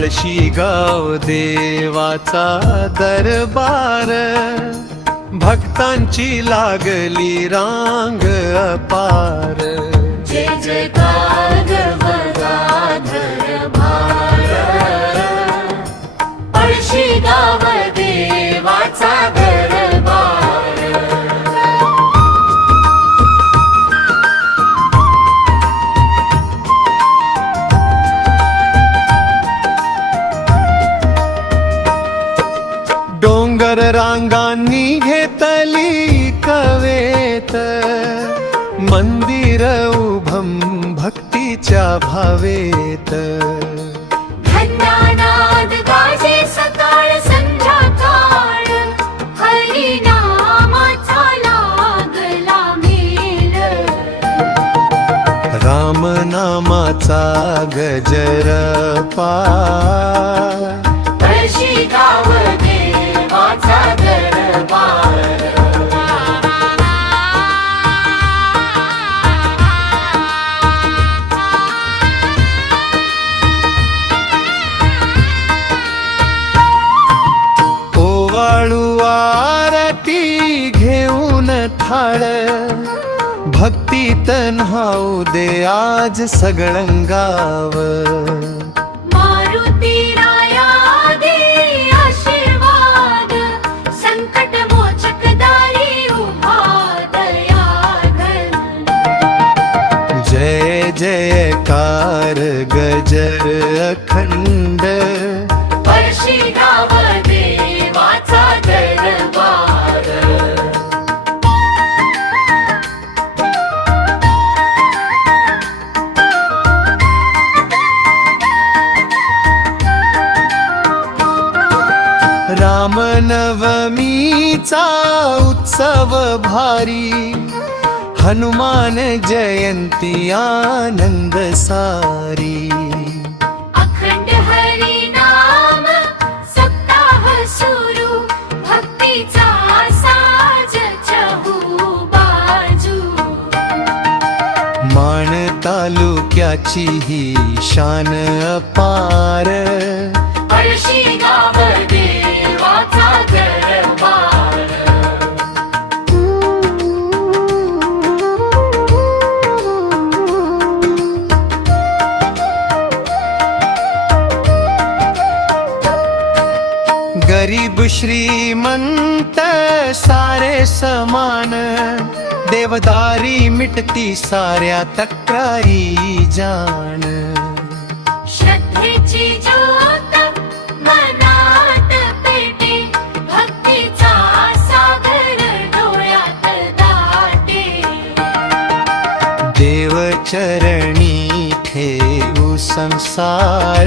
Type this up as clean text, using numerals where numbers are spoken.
पळशी गाव देवाचा दरबार, भक्तांची लागली रांग अपार। जय जयकार गंगाधर भार, पळशी गाव देवाचा दरबार। डोंगर रांगांनी घेतली कवेत, मंदिर उभम भक्तीच्या भावेत। घंटानाद गाजे सकाळ संध्याकाळ, हरिनामाचा लागला मेल। रामनामाचा गजर पार, पळशी गाव देवाचा दरबार। ओवाळू आरती घेऊन थाळ, भक्तीत न्हाऊ दे आज सगळं गाव। मारुती राया दे आशीर्वाद, संकट मोचक दारी उभा दयाघन। जय जयकार गजर अखंड, पळशी गाव देवाचा दरबार। रामनवमीचा उत्सव भारी, हनुमान जयंती आनंद सारी। अखंड हरिनाम सप्ताह सुरू, भक्तीचा साज चहू बाजू। माण तालुक्याची ही शान अपार, पळशी गाव देवाचा दरबार। गरीब श्रीमंत सारे समान, देवदारी मिटती साऱ्या तक्रारी जाण। श्रद्धेची ज्योत मनात पेटे, भक्तीचा सागर डोळ्यात दाटे। देव चरणी ठेवू संसार,